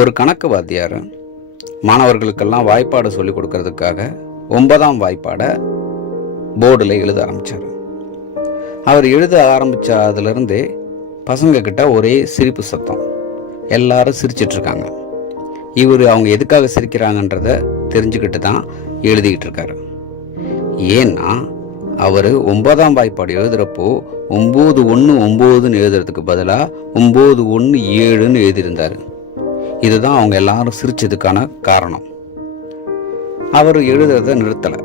ஒரு கணக்கு வாத்தியார் மாணவர்களுக்கெல்லாம் வாய்ப்பாடு சொல்லிக் கொடுக்கறதுக்காக 9ஆம் வாய்ப்பாடை போர்டில் எழுத ஆரம்பித்தார். அவர் எழுத ஆரம்பித்ததுலேருந்தே பசங்க கிட்ட ஒரே சிரிப்பு சத்தம். எல்லாரும் சிரிச்சிட்ருக்காங்க. இவர் அவங்க எதுக்காக சிரிக்கிறாங்கன்றத தெரிஞ்சுக்கிட்டு தான் எழுதிக்கிட்டு இருக்காரு. ஏன்னா அவர் 9ஆம் வாய்ப்பாடு எழுதுகிறப்போ 9-1-9ன்னு எழுதுறதுக்கு பதிலாக 9-1-7ன்னு எழுதியிருந்தார். இதுதான் அவங்க எல்லாரும் சிரிச்சதுக்கான காரணம். அவர் எழுதுறத நிறுத்தலை,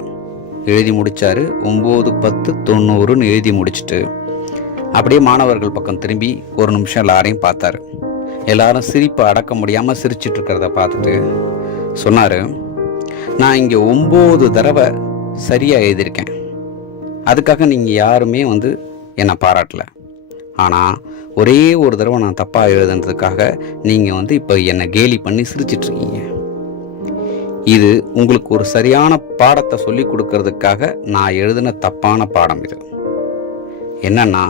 எழுதி முடித்தார். 9-10-90ன்னு எழுதி முடிச்சுட்டு அப்படியே மாணவர்கள் பக்கம் திரும்பி ஒரு நிமிஷம் எல்லாரையும் பார்த்தாரு. எல்லாரும் சிரிப்பை அடக்க முடியாமல் சிரிச்சிட்டு இருக்கிறத பார்த்துட்டு சொன்னார், நான் இங்கே 9 தடவை சரியாக எழுதியிருக்கேன். அதுக்காக நீங்கள் யாருமே என்னை பாராட்டலை. ஆனால் ஒரே ஒரு தடவை நான் தப்பாக எழுதுனதுக்காக நீங்கள் இப்போ என்னை கேலி பண்ணி சிரிச்சிட்ருக்கீங்க. இது உங்களுக்கு ஒரு சரியான பாடத்தை சொல்லி கொடுக்கறதுக்காக நான் எழுதின தப்பான பாடம். இது என்னன்னா,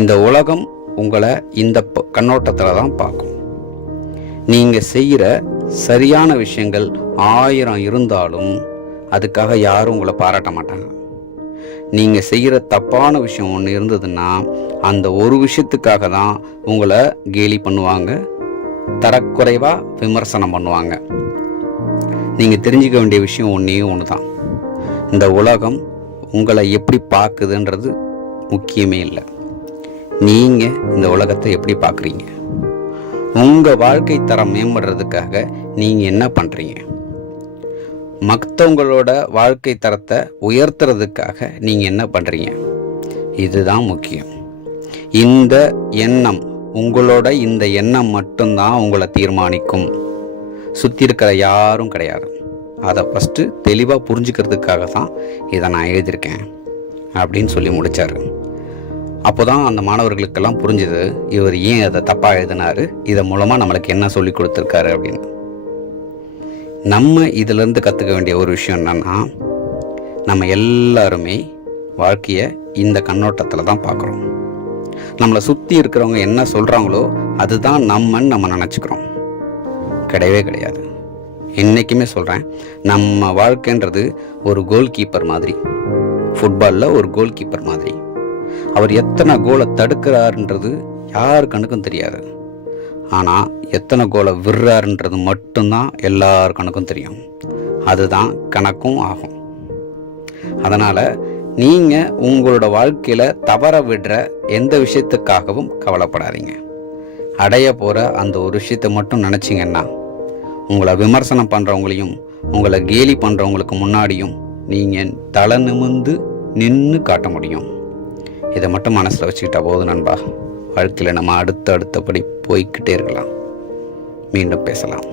இந்த உலகம் உங்களை இந்த கண்ணோட்டத்தில் தான் பார்க்கும். நீங்கள் செய்கிற சரியான விஷயங்கள் 1000 இருந்தாலும் அதுக்காக யாரும் உங்களை பாராட்ட மாட்டாங்க. நீங்கள் செய்கிற தப்பான விஷயம் ஒன்று இருந்ததுன்னா அந்த ஒரு விஷயத்துக்காக தான் உங்களை கேலி பண்ணுவாங்க, தரக்குறைவாக விமர்சனம் பண்ணுவாங்க. நீங்கள் தெரிஞ்சுக்க வேண்டிய விஷயம் ஒன்று தான், இந்த உலகம் உங்களை எப்படி பார்க்குதுன்றது முக்கியமே இல்லை. நீங்கள் இந்த உலகத்தை எப்படி பார்க்குறீங்க, உங்கள் வாழ்க்கை தரம் மேம்படுறதுக்காக நீங்கள் என்ன பண்ணுறீங்க, மற்றவங்களோட வாழ்க்கை தரத்தை உயர்த்துறதுக்காக நீங்கள் என்ன பண்ணுறீங்க, இதுதான் முக்கியம். இந்த எண்ணம், உங்களோட இந்த எண்ணம் மட்டும்தான் உங்களை தீர்மானிக்கும். சுற்றி இருக்கிற யாரும் கிடையாது. அதை ஃபஸ்ட்டு தெளிவாக புரிஞ்சுக்கிறதுக்காக தான் இதை நான் எழுதியிருக்கேன் அப்படின்னு சொல்லி முடித்தார். அப்போ தான் அந்த மாணவர்களுக்கெல்லாம் புரிஞ்சுது, இவர் ஏன் அதை தப்பாக எழுதினார், இதன் மூலமாக நம்மளுக்கு என்ன சொல்லி கொடுத்துருக்காரு அப்படின்னு. நம்ம இதிலேருந்து கற்றுக்க வேண்டிய ஒரு விஷயம் என்னென்னா, நம்ம எல்லாருமே வாழ்க்கையை இந்த கண்ணோட்டத்தில் தான் பார்க்குறோம். நம்மளை சுற்றி இருக்கிறவங்க என்ன சொல்கிறாங்களோ அதுதான் நம்ம நினச்சிக்கிறோம். கிடையவே கிடையாது. என்றைக்குமே சொல்கிறேன், நம்ம வாழ்க்கைன்றது ஒரு கோல் கீப்பர் மாதிரி, ஃபுட்பாலில் ஒரு கோல் கீப்பர் மாதிரி. அவர் எத்தனை கோலை தடுக்கிறாருன்றது யார் கணக்கும் தெரியாது. ஆனால் எத்தனை கோலை விடுறாருன்றது மட்டும்தான் எல்லார் கணக்கும் தெரியும். அதுதான் கணக்கும் ஆகும். அதனால் நீங்கள் உங்களோட வாழ்க்கையில் தவற விடுற எந்த விஷயத்துக்காகவும் கவலைப்படாதீங்க. அடைய போகிற அந்த ஒரு விஷயத்தை மட்டும் நினச்சிங்கன்னா உங்களை விமர்சனம் பண்ணுறவங்களையும் உங்களை கேலி பண்ணுறவங்களுக்கு முன்னாடியும் நீங்கள் தலை நிமிர்ந்து நின்று காட்ட முடியும். இதை மட்டும் மனசில் வச்சுக்கிட்டா போதும் நண்பா. வாழ்க்கையில் நம்ம அடுத்தபடி போய்கிட்டே இருக்கலாம். மீண்டும் பேசலாம்.